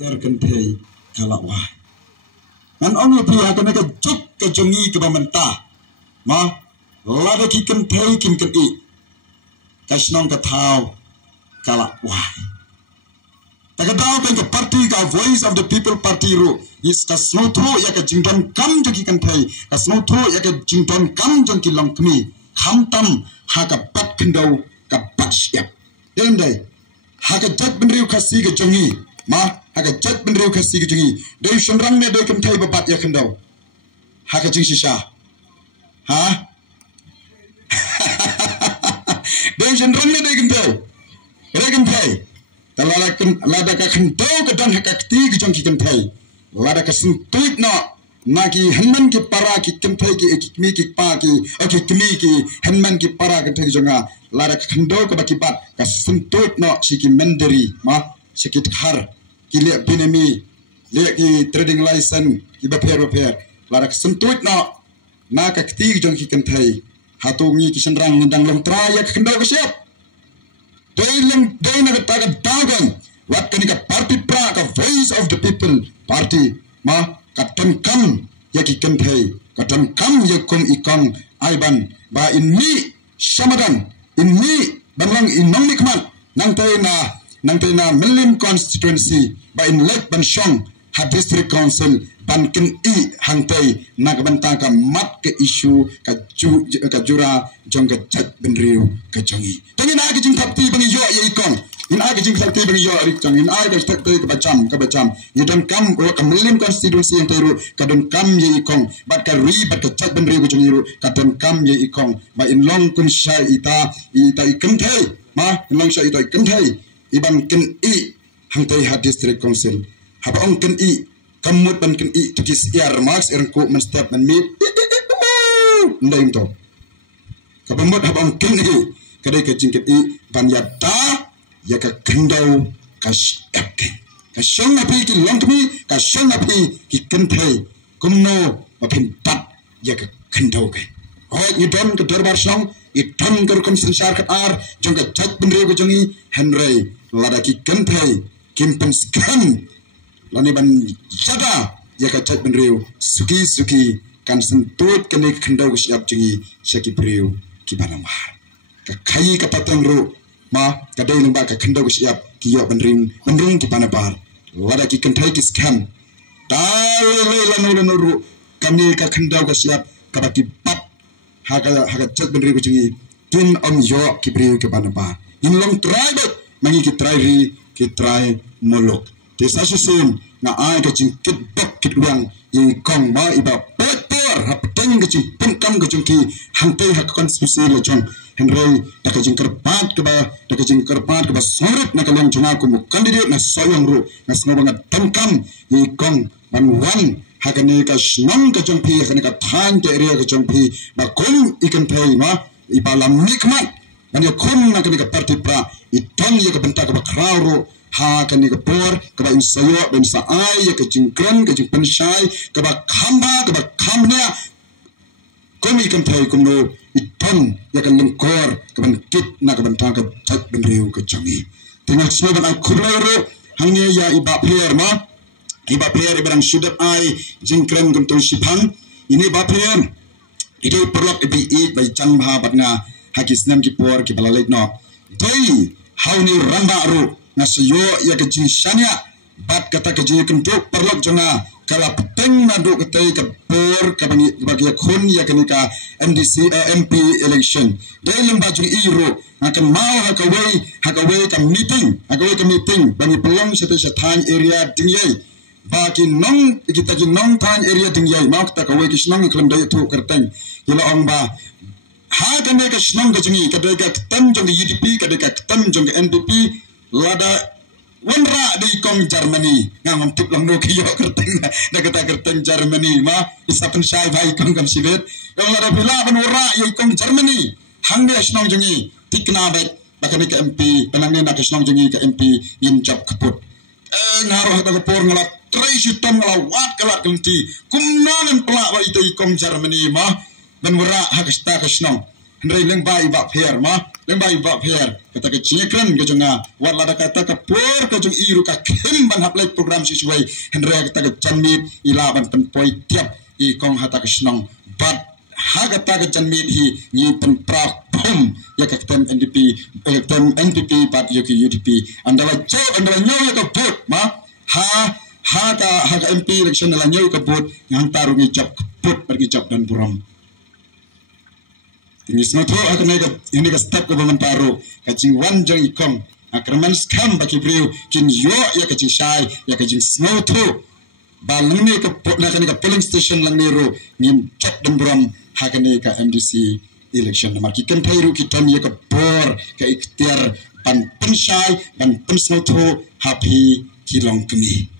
kentai kalak wah. Nan ongi pihak kena ke juk ke jongi ke pemerintah. Ma, lada ki kentai kim kenti. Kasnong ke tau kalak wah. Takadaw kan ke parti ka Voice of the People Party ru. Is kasnotro ya ke jingdon kam joki kentai. Kasnotro ya ke jingdon kam joki long kemi. Kamtam haka bat kendau ka bat siap. Dendai haka jat benriu kasi ke jongi. Ma haka jat benriu kasi ke jongi. Dei sunrang ne dei kentai babat ya kendau. Haka jing sisa. Ha? Dei sunrang ne dei kentai. Dei kentai. Lada ka kendau ke dan haka kti ke jongi kentai. Lada ka sentuit no. Naki henman ki para ki kentai ki ekimi ki pa ki kemi ki henman ki para kentai ki jonga. Lada ka kendau ke baki bat ka sentuit no siki menderi ma sikit har ki liak binemi liak ki trading license ki baper lada ka sentuit no na ka kti ki jongi kentai hatungi ki senrang ngendang long traya ka kendau ke siap. Dei na ka taga dagang wat kanika party pra ka Voice of the People Party ma katam kam ya ki kentai katam kam ya kum ikong aiban ba in mi samadan in mi banlang in nong nikmat nang tay na Milim constituency ba in Lake Banshong ha district council ban ken I hangtai na kabanta ka mat ke isu ka jura jong ka chat benriu ka jongi tangi na ki jing thapti bang yo ye ikong in age jing thapti bang yo arik jong in age thapti ka bacham you don't come ka Milim constituency yang teru ka don't come ye ikong bat ka chat benriu ka jongi ru ka don't come ye ikong ba in long kun sha ita ikan thai ma in long sha ita ikan thai iban ken I hangtai ha district council haba ong ken I kamut ban ken I tukis iar max erko man step man mi ndai to kabamut haba ong ken I kadai ka jingket I ban yata ya ka kendau ka siap ka shong api ki long mi ka shong api ki ken thai kumno apin pat ya ka kendau ke oh ni don ke darbar song iton ker kom sensar kat ar jong ka chat benre ko jongi henry lada ki ken thai kimpen skan lani ban jada ya ka chat benriu suki kan sentut kene kendau siap jengi syaki priu ki banamar ka kai ka patang ru ma ka dai lembak ka kendau siap ki yo benring ki panabar lada ki kentai ki scam dai lanu ru kami ka kendau ka siap ka baki pat haga chat benriu jengi tin om yo ki priu ki panabar in long try mangi ki try molok desa susun na ai ka jingkit bak kit uang i kong ba iba petor hap teng ka jing pengkam ka jingki hangtai hak konstitusi le jong henry da ka jing kerpat ke ba sorot na kalong jonga ku candidate na soyong ru na snobang tengkam i kong ban wan hakane ka snong ka jong pi hakane ka than te area ka jong pi ba kum ikan thai ma iba lam nikmat ban yo kum na ka party pra itong ya ka benta ka ba krauro ha kani ka por ka ba insayo ben sa ai ya ka jingkran ka jing penshai ka ba khamba ka ba khamnya komi kan thai kumno itong ya ka lengkor ka ban kit na ka benta ka chat ben riu ka changi tingak semua ban khulero hangnya ya iba player ibarang sudat ai jingkran kum tu sipang ini ba player itu perlok ibi by chang bha batna hakisnam ki por ki balalek no doi hauni ramba ru nasayo ya ke jinshania bat kata ke jin kentu perlok jonga kala peteng nadu ketai ke por ke bagi khun ya ke nika MDC MP election dai lemba jung iru akan mau hakawai ke meeting bagi pelong setan area dingyai bagi nong kita ji nong tan area dingyai mau kita kawai ke snong kelam dai tu kerteng ila ong ba ha kan ka snong ka jingi kadai ka ketam jong UDP kadai ka ketam jong NDP lada wanra di kong Germany ngam tip lang no kiyo kerteng na kata kerteng Germany ma isapen sai vai kong kam sibet kong lada bila wanra yo kong Germany hangge snong jingi tikna bet bakani ka MP panangnya na ka snong jingi ka MP yin chap kaput ngaruh ta ka por ngala trace tom ngala wat kala kelti kumnanan pela wa itu kong Germany ma ben wara hakasta ka snong Henry lengbai bak pher ma lengbai bak pher kata ke cekran ke jonga wat lada kata ke por ke jong iru ka kem ban haplai program sesuai Henry kata ke janmit ila ban penpoi tiap I kong hata ke senang bat hagata ke janmit hi ni pen prak pom ya ke tem NDP tem NPP bat yo ke UDP andala nyaw ya ke bot ma haga MP election la nyaw ke bot yang tarungi job bot pergi job dan buram ini semua tu akan ini ke step ke bangun paru kacing wan jang ikong akraman scam baki brio kin yo ya kacing shai ya kacing snow tu balang ni ke polling station lang ni ro ngin chat dan buram hakane ka MDC election namar ki kan thairu ki tam ya ke bor ke ikhtiar pan pen shai pan pen snow tu happy kilong kemi